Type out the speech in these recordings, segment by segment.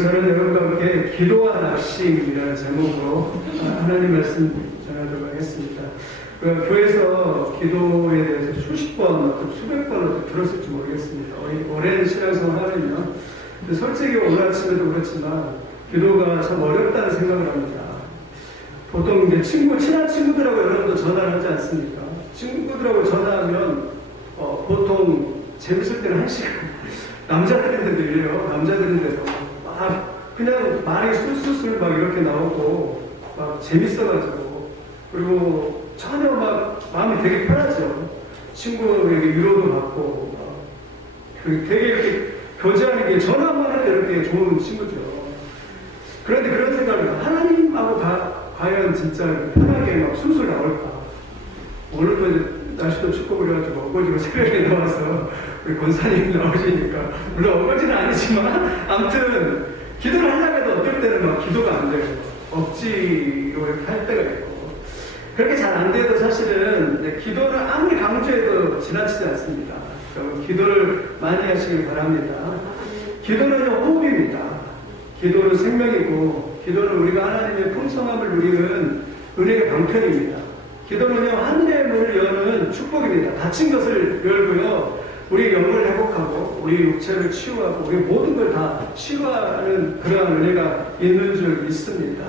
저는 여러분과 함께 기도와 낙심이라는 제목으로 하나님 말씀 전하도록 하겠습니다. 교회에서 기도에 대해서 수십 번, 수백 번 들었을지 모르겠습니다. 오랜 신앙생활 하면요. 솔직히 오늘 아침에도 그렇지만 기도가 참 어렵다는 생각을 합니다. 보통 이제 친한 친구들하고 여러분도 전화를 하지 않습니까? 친구들하고 전화하면 보통 재밌을 때는 1시간. 남자들인데도 이래요. 남자들인데도. 그냥 말이 술술술 막 이렇게 나오고 막 재밌어가지고 그리고 전혀 막 마음이 되게 편하죠. 친구에게 위로도 받고 되게 이렇게 교제하는 게 전화만 해도 이렇게 좋은 친구죠. 그런데 그런 생각을 하나님하고 과연 진짜 편하게 막 술술 나올까? 오늘도 날씨도 춥고 그래가지고 어거지로 새벽에 나와서 우리 권사님이 나오시니까 물론 어거지는 아니지만 아무튼 기도를 하려고 해도 어떨 때는 막 기도가 안 되고 억지로 이렇게 할 때가 있고 그렇게 잘 안 돼도 사실은 기도를 아무리 강조해도 지나치지 않습니다. 그럼 기도를 많이 하시길 바랍니다. 기도는 호흡입니다. 기도는 생명이고 기도는 우리가 하나님의 풍성함을 누리는 은혜의 방편입니다. 기도는요 하늘의 문을 여는 축복입니다. 닫힌 것을 열고요 우리 영을 회복하고 우리 육체를 치유하고 우리 모든 걸 다 치유하는 그러한 은혜가 있는 줄 믿습니다.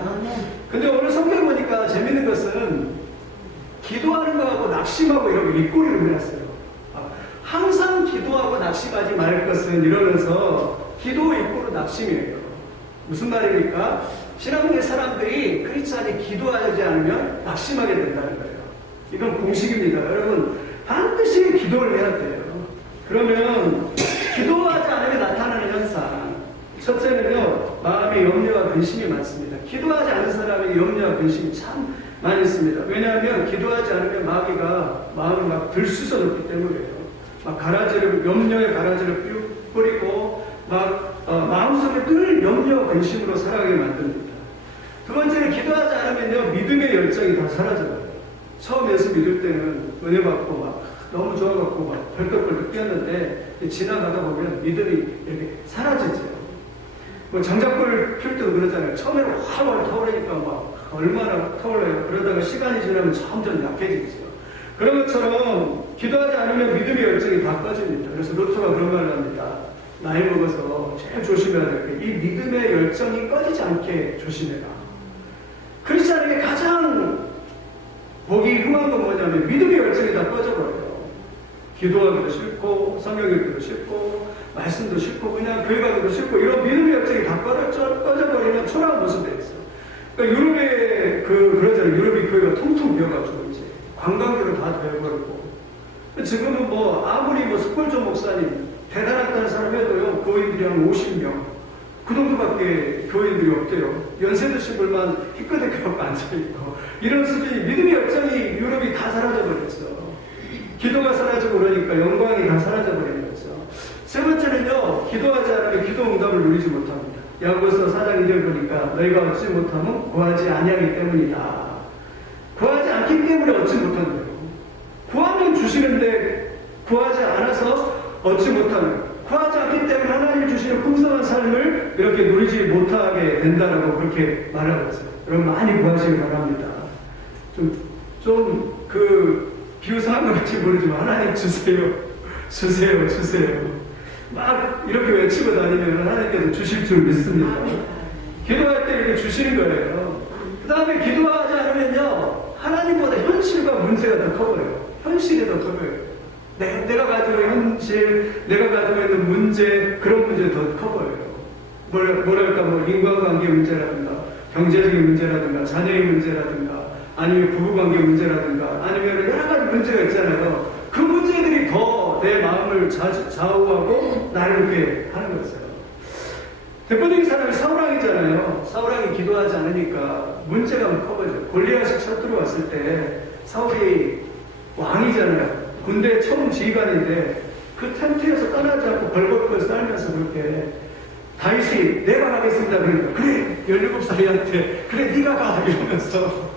근데 오늘 성경 보니까 재밌는 것은 기도하는 거하고 낙심하고 이런 거 입꼬리를 해놨어요. 항상 기도하고 낙심하지 말 것은 이러면서 기도 입꼬리 낙심이에요. 무슨 말입니까? 신앙의 사람들이 크리스찬이 기도하지 않으면 낙심하게 된다는 거예요. 이건 공식입니다. 여러분 반드시 기도를 해야 돼요. 그러면 기도하지 않으면 나타나는 현상 첫째는요 마음의 염려와 근심이 많습니다. 기도하지 않은 사람에게 염려와 근심이 참 많이 있습니다. 왜냐하면 기도하지 않으면 마음을 막 들쑤셔놓기 때문이에요. 막 염려의 가라지를 뿌리고 마음속에 늘 염려와 근심으로 살아가게 만듭니다. 두 번째는 기도하지 않으면요 믿음의 열정이 다 사라져요. 처음 예수 믿을 때는 은혜 받고 막 너무 좋아갖고 막 벌떡벌떡 뛰었는데 지나가다 보면 믿음이 이렇게 사라지죠. 뭐 장작불 필 때도 그러잖아요. 처음에는 활활 타오르니까 막 얼마나 타올라요. 그러다가 시간이 지나면 점점 약해지죠. 그런 것처럼 기도하지 않으면 믿음의 열정이 다 꺼집니다. 그래서 루터가 그런 말을 합니다. 나이 먹어서 제일 조심해야 될 게 이 믿음의 열정이 꺼지지 않게 조심해라. 크리스찬에게 가장 보기 흉한 건 뭐냐면 믿음의 열정이 다 꺼져버려요. 기도하기도 싫고 성경 읽기도 싫고 말씀도 싫고 그냥 교회 가기도 싫고 이런 믿음의 열정이 다 꺼져버리면 초라한 모습이 있어요. 그러니까 유럽에 그러잖아요. 유럽의 교회가 퉁퉁 비어가지고 이제 관광객으로 다 되어버리고 지금은 아무리 스콜조 목사님 대단하다는 사람 해도요 교인들이 한 50명 그 정도밖에 교인들이 없대요. 연세 드신 분만 희끗하게 앉아있고 이런 수준이 믿음의 열정이 유럽이 다 사라져버렸어. 기도가 사라지고 그러니까 영광이 다 사라져버리는 거죠. 세 번째는요 기도하지 않으면 기도 응답을 누리지 못합니다. 야고보서 4장 2절 보니까 너희가 얻지 못하면 구하지 아니하기 때문이다. 구하지 않기 때문에 얻지 못한대요. 구하면 주시는데 구하지 않아서 얻지 못하는 구하지 않기 때문에 하나님이 주시는 풍성한 삶을 이렇게 누리지 못하게 된다라고 그렇게 말하고 있어요. 여러분 많이 구하시길 바랍니다. 비유상한 것 같이 모르지만 하나님 주세요. 막 이렇게 외치고 다니면 하나님께서 주실 줄 믿습니다. 기도할 때 이렇게 주시는 거예요. 그 다음에 기도하지 않으면요 하나님보다 현실과 문제가 더 커버려요. 현실이 더 커버려요. 내가 가지고 있는 현실, 내가 가지고 있는 문제, 그런 문제 더 커버려요. 뭐랄까 인간관계 문제라든가 경제적인 문제라든가 자녀의 문제라든가 아니면 부부관계 문제라든가 아니면 여러 가지 문제가 있잖아요. 그 문제들이 더 내 마음을 좌우하고 나를 이렇게 하는 거죠. 대표적인 사람이 사울왕이잖아요. 사울왕이 기도하지 않으니까 문제가 커버져. 골리앗이 쳐 들어왔을 때 사울이 왕이잖아요. 군대 처음 지휘관인데 그 텐트에서 떠나지 않고 벌벌벌 싸면서 그렇게 다윗이 내가 가겠습니다. 그러니까 그래 17살이한테 그래 네가 가 이러면서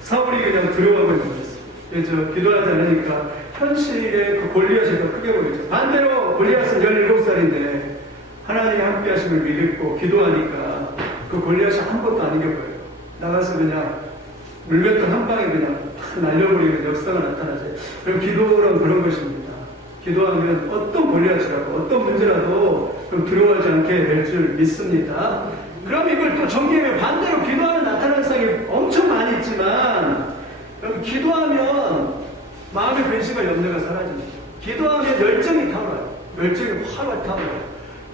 사울이 그냥 들어가고 있는 거였어요. 그래서 기도하지 않으니까 현실의 그 골리앗이 더 크게 보이죠. 반대로 골리앗은 17살인데 하나님이 함께 하심을 믿고 기도하니까 그 골리앗이 아무것도 안 이겨버려요. 나가서 그냥 물맷돌 한 방에 그냥 탁 날려버리는 역사가 나타나죠. 그럼 기도는 그런 것입니다. 기도하면 어떤 골리앗이라도 어떤 문제라도 좀 두려워하지 않게 될 줄 믿습니다. 그럼 이걸 또 정리하면 반대로 기도하면 나타나는 상이 엄청 많이 있지만, 그럼 기도하면 마음의 근심과 염려가 사라집니다. 기도하면 열정이 타올라요. 열정이 활활 타올라요.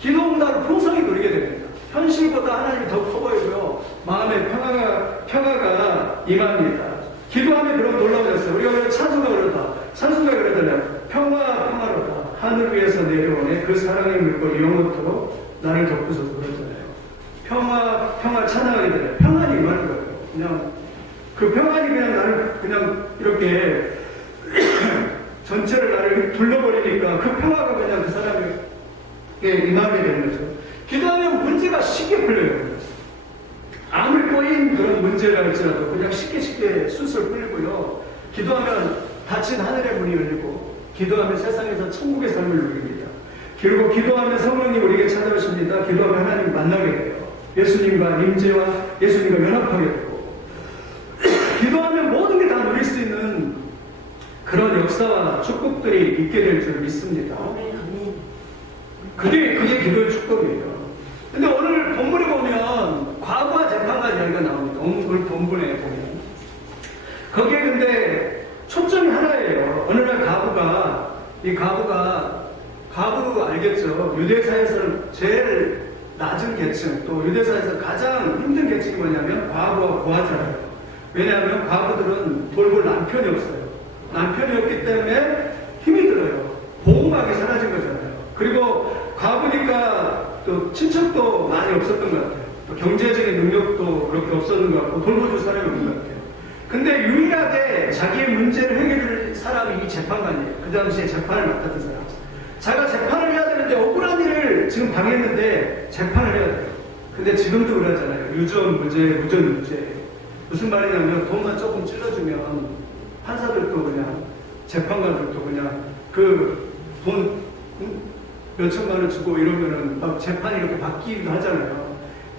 기도 응답을 풍성히 누리게 됩니다. 현실보다 하나님이 더 커 보이고요. 마음의 평화가 임합니다. 기도하면 그런 놀라워졌어요. 우리가 왜 찬송가 그러다. 찬송가 그러잖아요. 평화로다. 하늘 위에서 내려오네. 그 사랑의 물고 영원토록 나를 덮으소서 그러잖아요. 평화 찬양하게 되잖아요. 평안이 임하는 거예요. 그냥 그 평안이 그냥 나를 그냥 이렇게 전체를 나를 둘러버리니까 그 평화가 그냥 그 사람에게 임하게 되는 거죠. 기도하면 문제가 쉽게 풀려요. 아무리 꼬인 그런 문제가 할지라도 그냥 쉽게 술술 풀리고요. 기도하면 닫힌 하늘의 문이 열리고, 기도하면 세상에서 천국의 삶을 누립니다. 그리고 기도하면 성령님 우리에게 찾아오십니다. 기도하면 하나님 만나게 돼요. 예수님과 임재와 예수님과 연합하게 되고, 기도하면 모든 게 다 누릴 수 있는 그런 역사와 축복들이 있게 될 줄 믿습니다. 그게 기도의 축복이에요. 근데 오늘 본문에 보면 과부와 재판관 이야기가 나옵니다. 오늘 본문에 보면. 거기에 근데 초점이 하나예요. 어느 날 가부 알겠죠? 유대사에서는 제일 낮은 계층, 또 유대사에서 가장 힘든 계층이 뭐냐면 과부와 고아자예요. 왜냐하면 과부들은 돌볼 남편이 없어요. 남편이 없기 때문에 힘이 들어요. 보호막이 사라진 거잖아요. 그리고 과부니까 또 친척도 많이 없었던 것 같아요. 또 경제적인 능력도 그렇게 없었는 것 같고 돌봐줄 사람이 없는 것 같아요. 근데 유일하게 자기의 문제를 해결할 사람이 이 재판관이에요. 그 당시에 재판을 맡았던 사람. 자기가 재판을 해야 되는데 억울한 일을 지금 당했는데 재판을 해야 돼요. 근데 지금도 그러잖아요. 유전 문제. 무슨 말이냐면 돈만 조금 찔러주면 판사들도 그냥 재판관들도 그냥 그 돈 몇천만 원 주고 이러면은 막 재판이 이렇게 바뀌기도 하잖아요.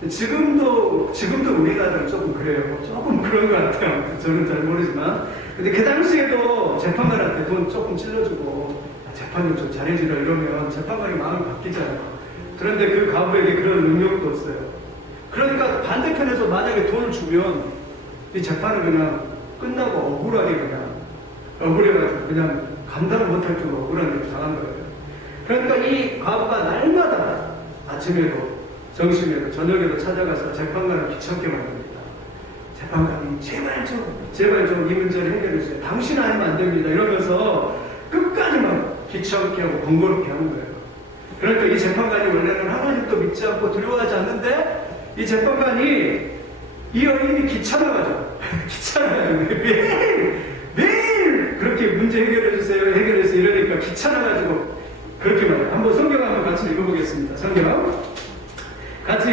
지금도 우리나라는 조금 그래요. 조금 그런 것 같아요. 저는 잘 모르지만. 근데 그 당시에도 재판관한테 돈 조금 찔러주고 재판을 좀 잘해주라 이러면 재판관이 마음이 바뀌잖아요. 그런데 그 가부에게 그런 능력도 없어요. 그러니까 반대편에서 만약에 돈을 주면 이 재판을 그냥 끝나고 억울해가지고 그냥 감당을 못할 정도로 억울한 일을 당한 거예요. 그러니까 이 과부가 날마다 아침에도 점심에도 저녁에도 찾아가서 재판관을 귀찮게 만듭니다. 재판관이 제발 좀 이 문제를 해결해 주세요. 당신 아니면 안 됩니다. 이러면서 끝까지 막 귀찮게 하고 번거롭게 하는 거예요. 그러니까 이 재판관이 원래는 하나님도 믿지 않고 두려워하지 않는데 이 재판관이 이 여인이 귀찮아가지고 매일 그렇게 문제 해결해주세요 이러니까 귀찮아가지고 그렇게 말해요. 한번 성경 한번 같이 읽어보겠습니다. 성경 같이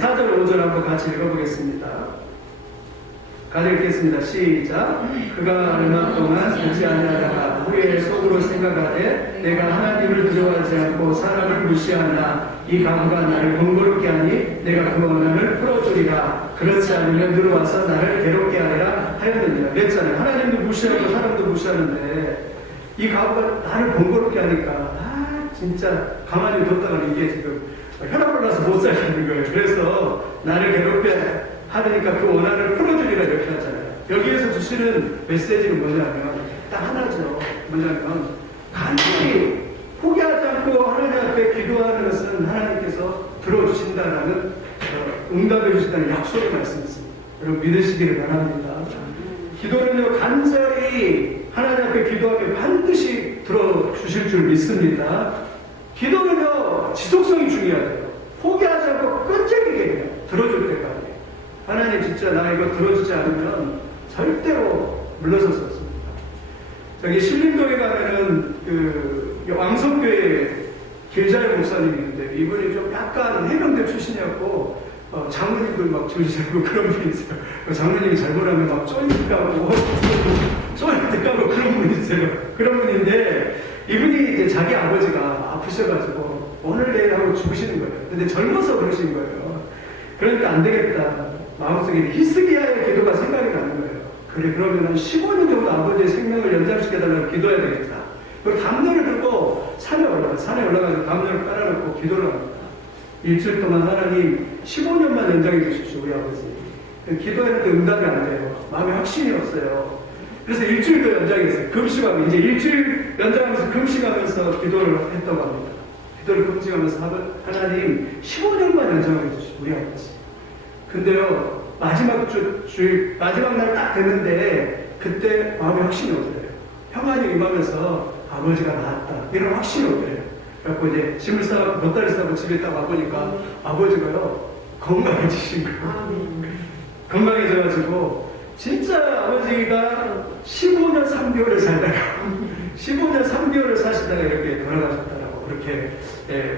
4절 5절 한번 같이 읽어보겠습니다. 같이 읽겠습니다. 시작. 그가 얼마 동안 듣지 아니하다가 후에 속으로 생각하되 내가 하나님을 두려워하지 않고 사람을 무시하나 이 가부가 나를 번거롭게 하니 내가 그 원한을 풀어주리라. 그렇지 않으면 들어와서 나를 괴롭게 하리라 하였느니라. 냈잖아요. 하나님도 무시하고 사람도 무시하는데 이 가부가 나를 번거롭게 하니까 진짜 가만히 뒀다가 이게 지금 혈압을 나서 못 살겠는 거예요. 그래서 나를 괴롭게 하니까 그 원한을 풀어주리라 이렇게 하잖아요. 여기에서 주시는 메시지는 뭐냐면 딱 하나죠. 뭐냐면 간절히 포기하지 않고 하나님 앞에 기도하는 것은 하나님께서 들어주신다라는 응답해 주신다는 약속의 말씀이있습니다. 여러분 믿으시기를 바랍니다. 기도는요 간절히 하나님 앞에 기도하면 반드시 들어주실 줄 믿습니다. 기도는요 지속성이 중요하대요. 포기하지 않고 끈질기게 그냥 들어줄 때까지. 하나님 진짜 나 이거 들어주지 않으면 절대로 물러설 수 없습니다. 저기 신림동에 가면은 그 왕성교회 길자의 목사님이 있는데 이분이 좀 약간 해병대 출신이었고 장로님들 막 줄이고 그런 분이 있어요. 장로님이 잘못하면 막 쪼인듯 까고 그런 분이 있어요. 그런 분인데 이분이 이제 자기 아버지가 아프셔가지고 오늘 내일 하고 죽으시는 거예요. 근데 젊어서 그러신 거예요. 그러니까 안 되겠다. 마음속에 히스기야의 기도가 생각이 나는 거예요. 그래, 그러면 한 15년 정도 아버지의 생명을 연장시켜달라고 기도해야 되겠다. 그리고 담요를 들고 산에 올라가서 담요를 깔아놓고 기도를 합니다. 일주일 동안 하나님 15년만 연장해 주십시오, 우리 아버지. 기도했는데 응답이 안 돼요. 마음에 확신이 없어요. 그래서 일주일도 연장했어요. 금식하고, 이제 일주일 연장하면서 금식하면서 기도를 했다고 합니다. 기도를 금식하면서 하나님 15년만 연장해 주십시오, 우리 아버지. 근데요, 마지막 날 딱 됐는데, 그때 마음에 확신이 오더래요. 평안이 임하면서 아버지가 나았다. 이런 확신이 오더래요. 그래갖고 이제 짐을 싸고, 몇 달을 싸고 집에 딱 와보니까 아버지가요, 건강해지신 거예요. 건강해져가지고, 진짜 아버지가 15년 3개월을 살다가, 15년 3개월을 사시다가 이렇게 돌아가셨다라고, 그렇게,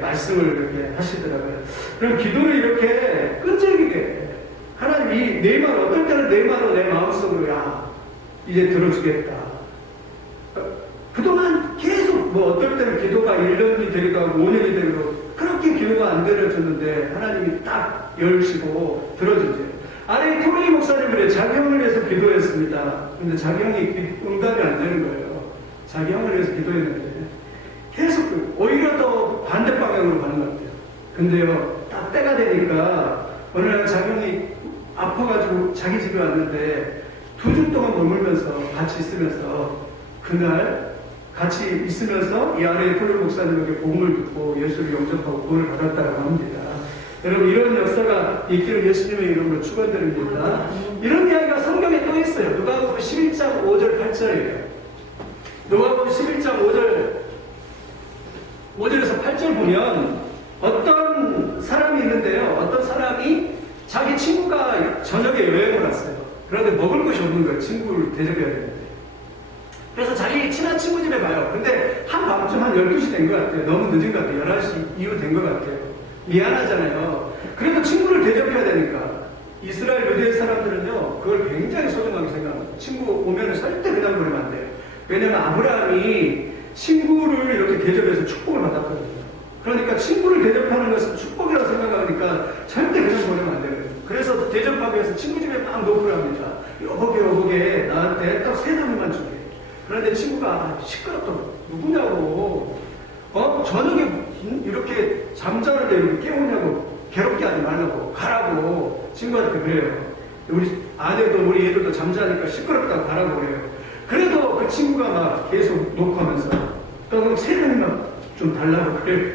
말씀을 이렇게 하시더라고요. 그럼 기도를 이렇게 끈질기게, 하나님, 내 말, 어떨 때는 내 말로 내 마음속으로, 야, 이제 들어주겠다. 그동안 계속, 어떨 때는 기도가 1년이 되기도 하고, 5년이 되기도 하고, 그렇게 기도가 안 들어졌는데, 하나님이 딱 열시고 들어주세요. 아래 토레이 목사님 그래, 자기 형을 위해서 기도했습니다. 근데 자기 형이 응답이 안 되는 거예요. 자기 형을 위해서 기도했는데, 계속, 오히려 더 반대 방향으로 가는 것 같아요. 근데요, 딱 때가 되니까, 어느 날 자기 형이 아파가지고 자기 집에 왔는데 2주 동안 머물면서 같이 있으면서 그날 같이 있으면서 이 안에 토요일 목사님에게 복음을 듣고 예수를 영접하고 구원을 받았다고 합니다. 여러분, 이런 역사가 있기를 예수님의 이름으로 축원드립니다. 이런 이야기가 성경에 또 있어요. 누가복음 11장 5절 8절이에요. 누가복음 11장 5절에서 8절 보면 어떤 사람이 있는데요. 어떤 사람이 자기 친구가 저녁에 여행을 왔어요. 그런데 먹을 것이 없는 거예요. 친구를 대접해야 되는데. 그래서 자기 친한 친구 집에 가요. 근데 한밤중 한 12시 된 것 같아요. 너무 늦은 것 같아요. 11시 이후 된 것 같아요. 미안하잖아요. 그래도 친구를 대접해야 되니까. 이스라엘 유대 사람들은요, 그걸 굉장히 소중하게 생각합니다. 친구 오면 절대 그냥 보내면 안 돼요. 왜냐면 아브라함이 친구를 이렇게 대접해서 축복을 받았거든요. 그러니까 친구를 대접하는 것은 축복이라고 생각하니까 절대 그냥 보내면 안 되거든요. 그래서 대접하기 위해서 친구 집에 막 노크를 합니다. 여보게 나한테 딱 3단위만 주게. 그런데 친구가 시끄럽다고 누구냐고, 저녁에 이렇게 잠자는데 이렇게 깨우냐고, 괴롭게 하지 말라고, 가라고 친구한테 그래요. 우리 아내도 우리 애들도 잠자니까 시끄럽다고 가라고 그래요. 그래도 그 친구가 막 계속 녹화하면서 또 3단위만 좀 달라고 그래요.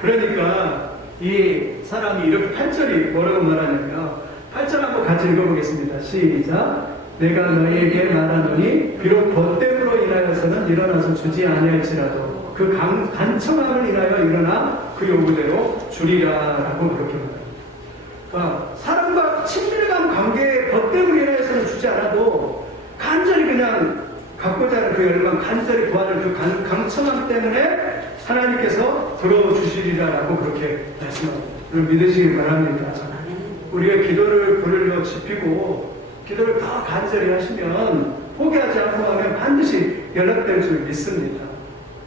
그러니까 이 사람이 이렇게 8절이 뭐라고 말하냐면, 8절 한번 같이 읽어보겠습니다. 시작. 내가 너희에게 말하노니 비록 벗됨으로 인하여서는 일어나서 주지 아니할지라도 그 간청함을 인하여 일어나 그 요구대로 주리라라고 그렇게 말합니다. 그러니까 사람과 친밀감 관계에 벗됨으로 인하여서는 주지 않아도 간절히 그냥 갖고자 하는 그 열망, 간절히 구하는 그 강청함 때문에 하나님께서 들어주시리라라고 그렇게 말씀합니다. 여러분 믿으시길 바랍니다. 우리가 기도를 불을 지피고 기도를 더 간절히 하시면, 포기하지 않고 하면 반드시 연락될 줄 믿습니다.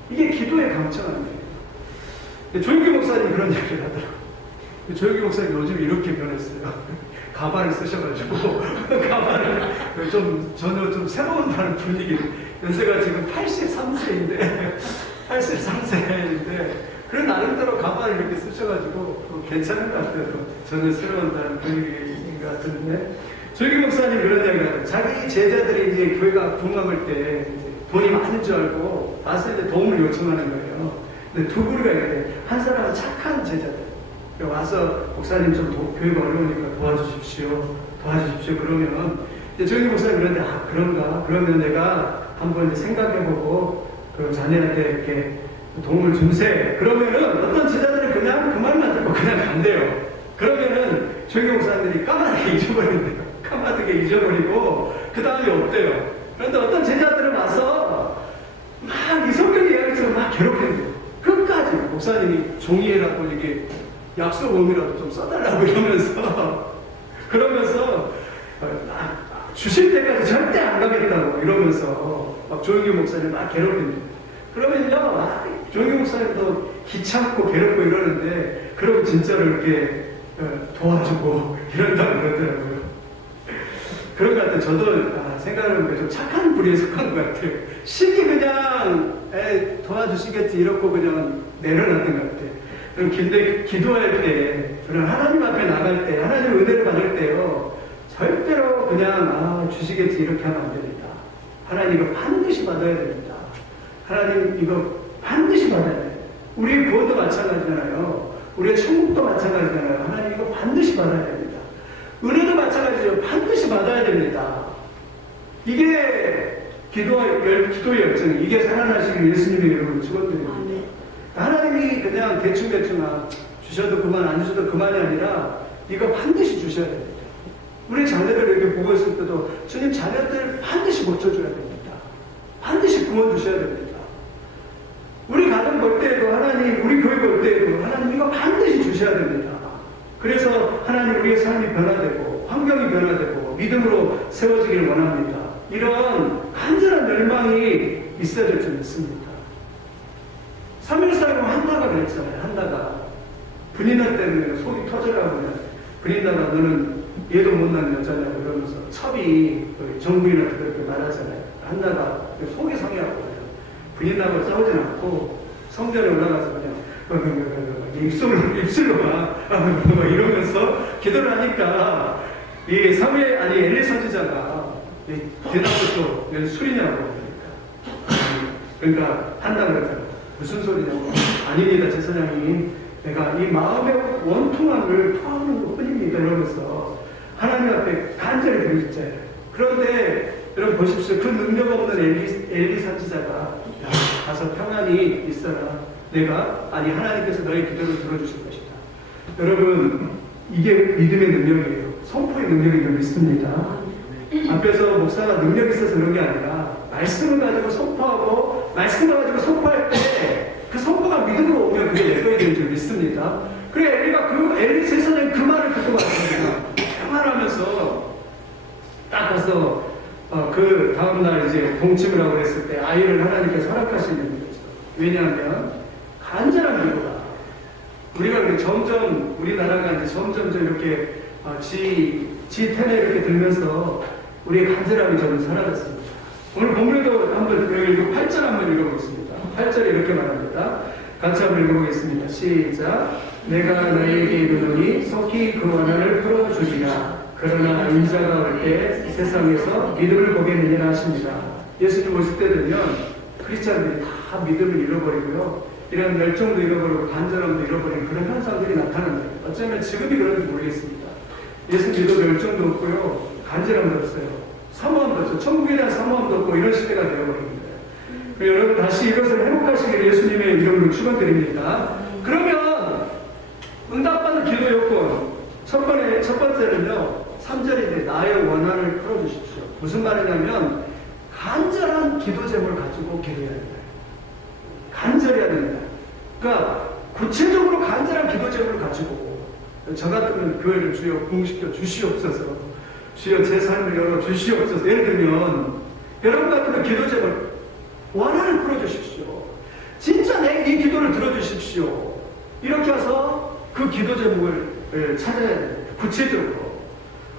이게 기도의 강청함이에요. 조용기 목사님 그런 얘기를 하더라고요. 조용기 목사님 요즘 이렇게 변했어요. 가발을 쓰셔가지고 가발을 전혀 좀 새로운 다른 분위기. 연세가 지금 83세인데 그래 나름대로 가발을 이렇게 쓰셔가지고 괜찮은 것 같아요. 전혀 새로운 다른 분위기인 것 같은데, 조기 목사님 이런 이야기를 하죠. 자기 제자들이 이제 교회가 붕괴할 때 돈이 많은 줄 알고 와서 이제 도움을 요청하는 거예요. 근데 두 부류가 있는데, 한 사람은 착한 제자들. 와서 목사님 좀 교회가 어려우니까 도와주십시오. 그러면 이제 조기 목사님 그런데 그런가? 그러면 내가 한번 이제 생각해보고 그 자네한테 이렇게 도움을 주세. 그러면은 어떤 제자들은 그냥 그 말만 듣고 그냥 간대요. 그러면은 조기 목사님들이 까마득히 잊어버린대요. 까마득히 잊어버리고 그 다음에 없대요. 그런데 어떤 제자들은 와서 막 이성경 이야기처럼 막 괴롭혔대요. 끝까지 목사님이 종이에라고 이렇게 약속음이라도 좀 써달라고 그러면서 주실 때까지 절대 안 가겠다고 이러면서 막 조용기 목사님 막 괴롭힌대요. 그러면요, 종교 목사님도 귀찮고 괴롭고 이러는데, 그러고 진짜로 이렇게 도와주고 이런다고 그러더라고요. 그런 것 같아요. 저도 생각해보니까 좀 착한 부류에 속한 것 같아요. 쉽게 그냥 도와주시겠지 이렇고 그냥 내려놨던 것 같아요. 그럼 기도할 때, 그런 하나님 앞에 나갈 때, 하나님 은혜를 받을 때요, 절대로 그냥 주시겠지 이렇게 하면 안 됩니다. 하나님 이거 반드시 받아야 됩니다. 하나님 이거 반드시 받아야 돼요. 우리 구원도 마찬가지잖아요. 우리의 천국도 마찬가지잖아요. 하나님 이거 반드시 받아야 됩니다. 은혜도 마찬가지죠. 반드시 받아야 됩니다. 이게 기도의 열정, 이게 살아나시길 예수님의 이름으로 축원드립니다. 하나님이 그냥 대충대충 주셔도 그만 안 주셔도 그만이 아니라 이거 반드시 주셔야 됩니다. 우리 자녀들 이렇게 보고 있을 때도 주님 자녀들 반드시 고쳐줘야 됩니다. 반드시 구원 주셔야 됩니다. 우리 가정 볼 때에도 하나님, 우리 교회 볼 때에도 하나님 이거 반드시 주셔야 됩니다. 그래서 하나님 우리의 삶이 변화되고 환경이 변화되고 믿음으로 세워지길 원합니다. 이런 간절한 열망이 있어야 될 줄 믿습니다. 3.1사령 한나가 그랬잖아요. 한나가 분인나 때문에 속이 터져라고 분인나가 너는 얘도 못난 여자냐고 이러면서 첩이 정부인한테 그렇게 말하잖아요. 한나가 속이 상해하고 분인나하고 싸우진 않고 성전에 올라가서 그냥 입술로 막 이러면서 기도를 하니까 이 엘리 선지자가 대답도 또 술이냐고 그러니까 한다 그러잖아요. 무슨 소리냐고. 아닙니다, 제사장님. 내가 이 마음의 원통함을 토하는 것 뿐입니다. 이러면서 하나님 앞에 간절히 부르짖자요. 그런데 여러분 보십시오. 그 능력 없는 엘리 선지자가 가서 평안히 있어라. 하나님께서 너의 기도를 들어주실 것이다. 여러분, 이게 믿음의 능력이에요. 선포의 능력이라고 믿습니다. 앞에서 목사가 능력이 있어서 그런 게 아니라 말씀을 가지고 선포하고 말씀을 가지고 선포할 때 그 선포가 믿음으로 오면 그게 내 거에 되는 줄 믿습니다. 그래 엘리 제사장이 그 말을 듣고 왔습니다. 평안하면서 딱 가서 그 다음날 이제 동침을 하고 했을 때 아이를 하나님께서 허락하시는 거죠. 왜냐하면 간절한 기도가 우리나라가 이제 점점 이렇게 지텐에 이렇게 들면서 우리의 간절함이 저는 사라졌습니다. 오늘 본문에도 한번 8절 한번 읽어보겠습니다. 8절에 이렇게 말합니다. 같이 한번 읽어보겠습니다. 시작. 내가 너에게 이르노니 속히 그 원한을 풀어주리라. 그러나 인자가 올 때 세상에서 믿음을 보겠느니라 하십니다. 예수님 오실 때 되면 크리스찬들이 다 믿음을 잃어버리고요. 이런 열정도 잃어버리고 간절함도 잃어버리는 그런 현상들이 나타납니다. 어쩌면 지금이 그런지 모르겠습니다. 예수 믿어도 열정도 없고요. 간절함도 없어요. 사모함도 없어요. 천국에 대한 사모함도 없고 이런 시대가 되어버립니다. 여러분 다시 이것을 회복하시기를 예수님의 이름으로 축원드립니다. 그러면 응답받는 기도 요건 첫 번째는요. 3절인데 나의 원한을 풀어주십시오. 무슨 말이냐면 간절한 기도 제목을 가지고 기도해야 됩니다. 간절해야 됩니다. 그러니까 구체적으로 간절한 기도 제목을 가지고 저 같으면 교회를 주여 부흥시켜 주시옵소서. 주여 제 삶을 열어 주시옵소서. 예를 들면 여러분 같으면 기도 제목 원한을 풀어주십시오. 진짜 내 이 기도를 들어주십시오. 이렇게 해서 그 기도 제목을 찾아야 됩니다.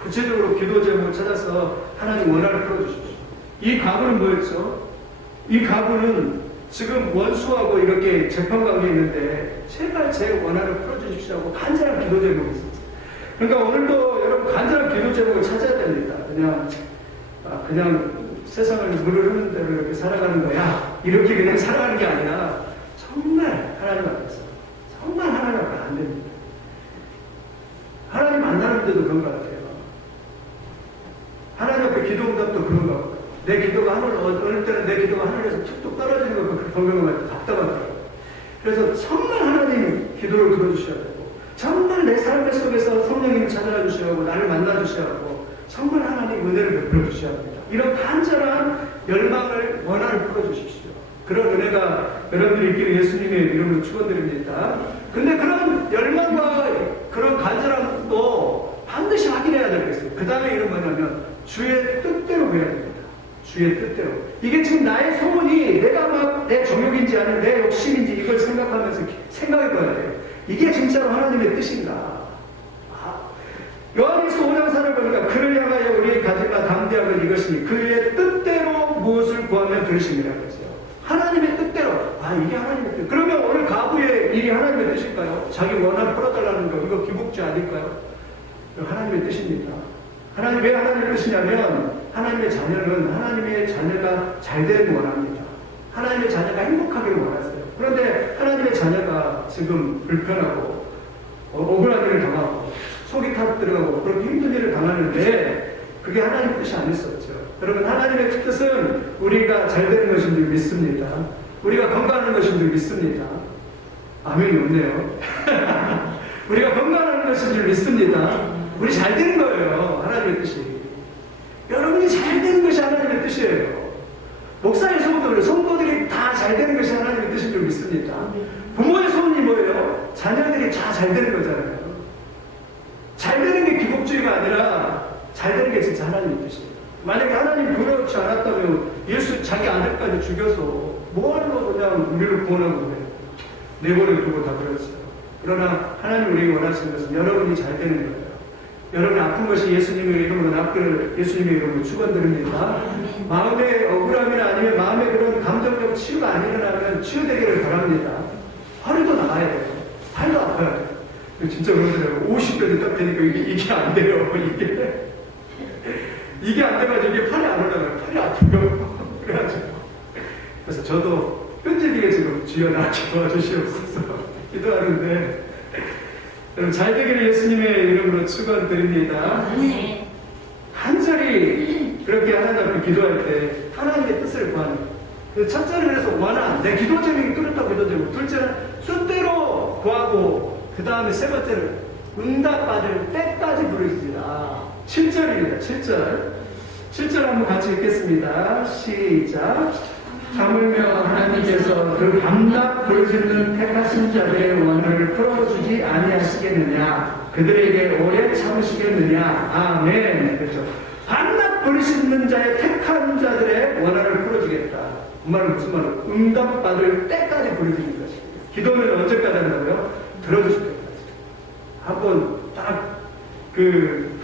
구체적으로 기도 제목을 찾아서 하나님 원한을 풀어주십시오. 이 가부는 뭐였죠? 이 가부는 지금 원수하고 이렇게 재판관계에 있는데 제발 제 원한을 풀어주십시오 하고 간절한 기도 제목이 있습니다. 그러니까 오늘도 여러분 간절한 기도 제목을 찾아야 됩니다. 그냥 세상을 물을 흐르는 대로 이렇게 살아가는 거야. 이렇게 그냥 살아가는 게 아니라 정말 하나님 앞에서 정말 하나님 앞에 안 됩니다. 하나님 만나는데도 그런 것 같아요. 하나님 앞에 기도 응답도 그런 것 같고 내 기도가 어느 때는 내 기도가 하늘에서 툭툭 떨어지는 거 그 경험을 할 때 답답하더라고요. 그래서 정말 하나님 기도를 들어주셔야 되고 정말 내 삶 속에서 성령님을 찾아와 주셔야 하고 나를 만나 주셔야 하고 정말 하나님 은혜를 베풀어 주셔야 합니다. 이런 간절한 열망을 원한을 풀어주십시오. 그런 은혜가 여러분들이 있기를 예수님의 이름으로 축원드립니다. 근데 그런 열망과 그런 간절함도 반드시 확인해야 되겠어요. 그 다음에 이런 뭐냐면 주의 뜻대로 해야 됩니다. 주의 뜻대로. 이게 지금 나의 소원이 내가 막 내 정욕인지 아니면 내 욕심인지 이걸 생각하면서 생각해 봐야 돼요. 이게 진짜로 하나님의 뜻인가? 요한일서 5장 4를 보니까 그를 향하여 우리의 가지가 담대함은 이것이니 그의 뜻대로 무엇을 구하면 되심이라 그랬어요. 하나님의 뜻대로. 이게 하나님의 뜻. 그러면 오늘 가부의 일이 하나님의 뜻일까요? 자기 원한 풀어달라는 거 이거 기복죄 아닐까요? 하나님의 뜻입니다. 왜 하나님의 뜻이냐면 하나님의 자녀는 하나님의 자녀가 잘 되는 원합니다. 하나님의 자녀가 행복하기를 원하세요. 그런데 하나님의 자녀가 지금 불편하고 억울한 일을 당하고 속이 타들어가고 그렇게 힘든 일을 당하는데 그게 하나님의 뜻이 아닐 수 없죠. 여러분 하나님의 뜻은 우리가 잘 되는 것인 줄 믿습니다. 우리가 건강한 것인 줄 믿습니다. 아멘이 없네요. 우리가 건강한 것인 줄 믿습니다. 우리 잘 되는 거예요. 하나님의 뜻이. 여러분이 잘 되는 것이 하나님의 뜻이에요. 목사의 소원도 성도들이 다 잘 되는 것이 하나님의 뜻인 줄 믿습니다. 부모의 소원이 뭐예요? 자녀들이 다 잘 되는 거잖아요. 잘 되는 게 기복주의가 아니라 잘 되는 게 진짜 하나님의 뜻이에요. 만약에 하나님 그렇지 않았다면 예수 자기 아들까지 죽여서 뭐하러 그냥 우리를 구원하고 그래요. 내버려 두고 다 그랬어요. 그러나 하나님 우리에게 원하시는 것은 여러분이 잘 되는 거예요. 여러분이 아픈 것이 예수님의 이름으로 낫기를 예수님의 이름으로 축원드립니다. 마음의 억울함이나 아니면 마음의 그런 감정적 치유가 안 일어나면 치유되기를 바랍니다. 허리도 나가야 돼요. 팔도 아파요. 진짜 그러더라고요. 50대도 딱 되니까 이게 안 돼요. 이게 안 돼가지고 이게 팔이 안 올라가요. 팔이 아프고. 그래가지고. 그래서 저도 끈질기게 지금 주여 나한테 도와주시옵소서 기도하는데 여러분 잘 되기를 예수님의 이름으로 축원드립니다. 네. 간절히 그렇게 하나님 앞에 기도할 때 하나님의 뜻을 구하는 거예요. 첫째는 그래서 원한 내 기도 제목이 뚜렷하고 기도 제목. 둘째는 뜻대로 구하고 그 다음에 세 번째는 응답받을 때까지 부르시라. 7절입니다. 7절 한번 같이 읽겠습니다. 시작. 하물며 하나님께서 그 밤낮 부르짖는 택하신 자들의 원을 풀어주지 아니하시겠느냐. 그들에게 오래 참으시겠느냐. 아멘. 그렇죠. 밤낮 부르짖는 자의 택한 자들의 원한을 풀어주겠다. 그 말은 무슨 말이에요? 응답받을 때까지 부르짖는 것입니다. 기도는 언제까지 한다고요? 들어주실 때까지. 한번 딱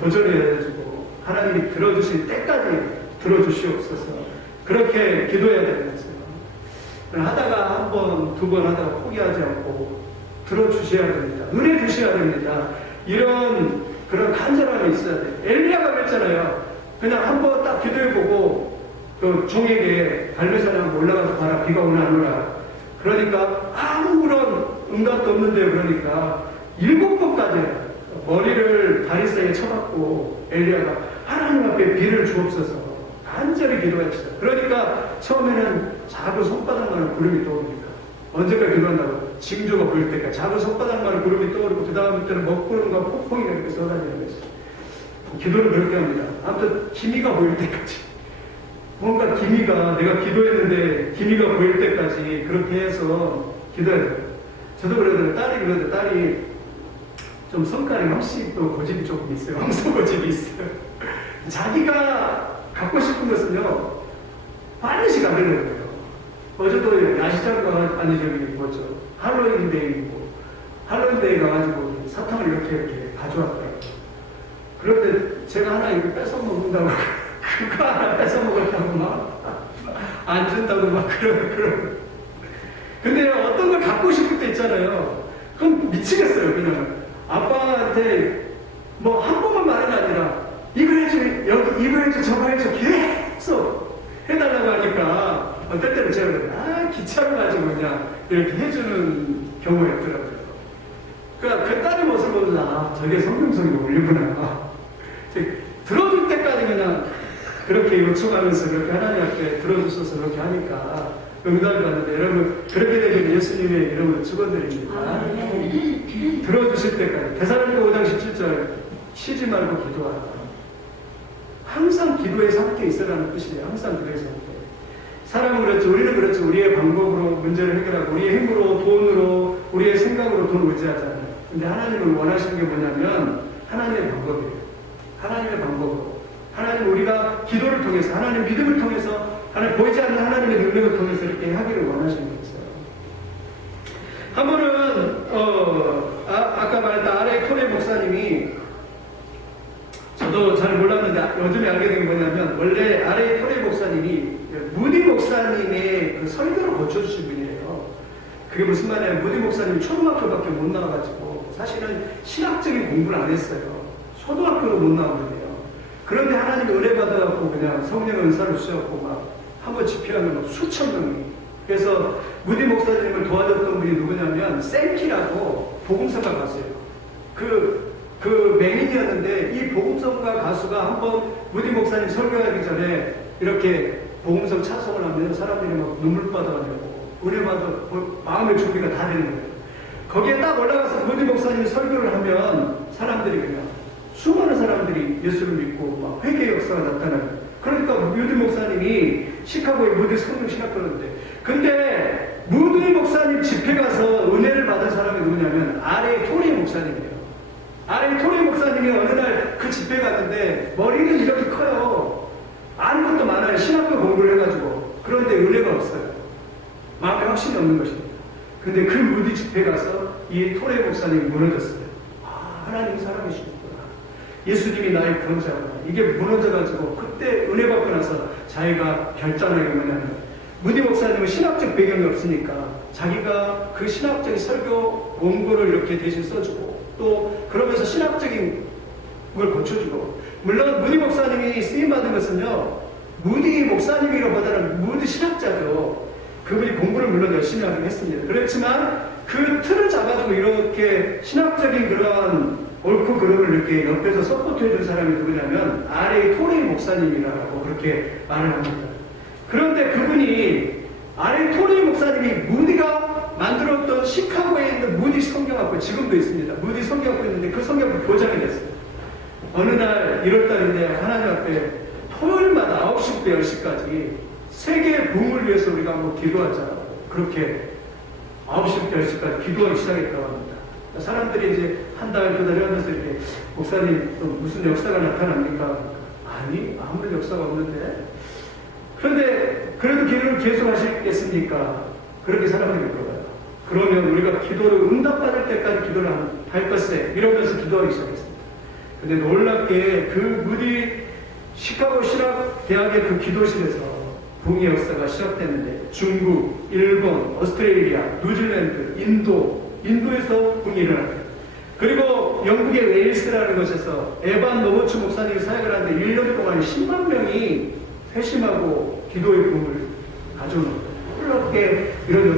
도전해가지고 하나님이 들어주실 때까지 들어주시옵소서. 그렇게 기도해야 되는 거죠. 하다가 한 번, 두 번 하다가 포기하지 않고 들어주셔야 됩니다. 은혜 주셔야 됩니다. 이런 그런 간절함이 있어야 돼요. 엘리야가 그랬잖아요. 그냥 한 번 딱 기도해보고 그 종에게 갈매산에 한번 올라가서 봐라. 비가 오나 안 오나. 그러니까 아무런 응답도 없는데 그러니까 7번까지 머리를 다리 사이에 쳐박고 엘리야가 하나님 앞에 비를 주옵소서 간절히 기도했어요. 그러니까 처음에는 작은 손바닥만한 구름이 떠오릅니다. 언제까지 기도한다고? 징조가 보일 때까지 작은 손바닥만한 구름이 떠오르고 그 다음부터는 먹구름과 폭풍이 이렇게 쏟아지는 것이죠. 기도를 그렇게 합니다. 아무튼 기미가 보일 때까지 뭔가 기미가 내가 기도했는데 기미가 보일 때까지 그렇게 해서 기도해야 돼요. 저도 그러더라고요. 딸이 그러더라고요. 딸이 좀 성깔이 확실히 또 고집이 조금 있어요. 황소 고집이 있어요. 자기가 갖고 싶은 것은요 반드시 가려는 거예요. 어제도 야시장 가가지고 아니 저기 뭐죠 할로윈데이고 할로윈데이 가가지고 사탕을 이렇게 가져왔더라고요. 그런데 제가 하나 이렇게 뺏어 먹는다고 그거 하나 뺏어 먹었다고 막 안 준다고 막 그런. 근데 어떤 걸 갖고 싶을 때 있잖아요. 그럼 미치겠어요. 그냥 아빠한테 뭐 한 번만 말은 아니라 이거 해줘, 여기 이거 해줘, 저거 해줘 계속 해달라고 하니까 어떨 때는 제가 기차를 가지고 그냥 이렇게 해주는 경우가 있더라고요. 그러니까 그 딸의 모습을 보면서 저게 성경성이 올리구나. 들어줄 때까지 그냥 그렇게 요청하면서 그렇게 하나님 앞에 들어주셔서 그렇게 하니까 응답을 받는데 여러분 그렇게 되면 예수님의 이름으로 축원드립니다. 들어주실 때까지. 데살로니가 5장 17절 쉬지 말고 기도하라. 항상 기도의 상태에 있어라는 뜻이에요. 항상 기도의 상태. 사람은 그렇죠. 우리는 그렇죠. 우리의 방법으로 문제를 해결하고 우리의 힘으로 돈으로 우리의 생각으로 돈을 의지하잖아요. 근데 하나님은 원하시는 게 뭐냐면 하나님의 방법이에요. 하나님의 방법으로. 하나님 우리가 기도를 통해서 하나님 믿음을 통해서 아니, 보이지 않는 하나님의 능력을 통해서 이렇게 하기를 원하시는 거죠. 한 번은 아까 말했던 R.A. 토레 목사님이, 저도 잘 몰랐는데 요즘에 알게 된 게 뭐냐면, 원래 R.A. 토레 목사님이 무디 목사님의 그 설교를 고쳐주신 분이에요. 그게 무슨 말이냐면, 무디 목사님이 초등학교밖에 못 나와가지고 사실은 신학적인 공부를 안 했어요. 초등학교도 못 나오는데요. 그런데 하나님이 은혜 받아갖고 그냥 성령 은사를 주셨고 막 한 번 집회하면 수천 명이. 그래서 무디 목사님을 도와줬던 분이 누구냐면 생키라고 복음성가 가수예요. 그 맹인이었는데 이 복음성가 가수가 한번 무디 목사님 설교하기 전에 이렇게 복음성 찬송을 하면 사람들이 막 눈물바다가 되고 은혜 받아 마음의 준비가 다 되는 거예요. 거기에 딱 올라가서 무디 목사님이 설교를 하면 사람들이 그냥 수많은 사람들이 예수를 믿고 막 회개의 역사가 나타나요. 그러니까 무디 목사님이 시카고의 무디 성령신학교였는데, 근데 무디 목사님 집회 가서 은혜를 받은 사람이 누구냐면 R.A. 토레 목사님이에요. R.A. 토레 목사님이 어느 날 그 집회 갔는데 머리는 이렇게 커요. 아는 것도 많아요. 신학교 공부를 해가지고. 그런데 은혜가 없어요. 마음에 확신이 없는 것입니다. 근데 그 무디 집회 가서 이 토레 목사님이 무너졌어요. 아, 하나님이 살아계시구나. 예수님이 나의 구원자구나. 이게 무너져가지고 그때 은혜 받고 나서 자기가 결단하게 뭐냐면, 무디 목사님은 신학적 배경이 없으니까 자기가 그 신학적인 설교 원고를 이렇게 대신 써주고, 또 그러면서 신학적인 걸 고쳐주고, 물론 무디 목사님이 쓰임받은 것은요, 무디 목사님이라보다는 무디 신학자죠. 그분이 공부를 물론 열심히 하긴 했습니다. 그렇지만 그 틀을 잡아주고 이렇게 신학적인 그런 옳고 그름을 이렇게 옆에서 서포트해준 사람이 누구냐면 R.A. 토레 목사님이라고 그렇게 말을 합니다. 그런데 그분이 R.A. 토레 목사님이 무디가 만들었던 시카고에 있는 무디 성경학교, 지금도 있습니다. 무디 성경학교 있는데 그 성경학교 교장이 됐어요. 어느 날 1월달인데 하나님 앞에 토요일마다 9시부터 10시까지 세계의 부흥을 위해서 우리가 한번 기도하자. 그렇게 9시부터 10시까지 기도하기 시작했다고 합니다. 사람들이 이제 한 달, 두 달 하면서 이렇게, 목사님 또 무슨 역사가 나타납니까? 아니, 아무런 역사가 없는데. 그런데 그래도 기도를 계속 하시겠습니까? 그렇게 사람들이 물어봐요. 그러면 우리가 기도를 응답받을 때까지 기도를 할 것에 이러면서 기도하기 시작했습니다. 근데 놀랍게 그 무디 시카고 신학대학의 그 기도실에서 붕의 역사가 시작됐는데, 중국, 일본, 오스트레일리아, 뉴질랜드, 인도에서 붕이 일어납니다. 그리고 영국의 웨일스라는 곳에서 에반 노버츠 목사님이 사역을 하는데 1년 동안 10만 명이 회심하고 기도의 붕을 가져오는 거예요. 놀랍게 이런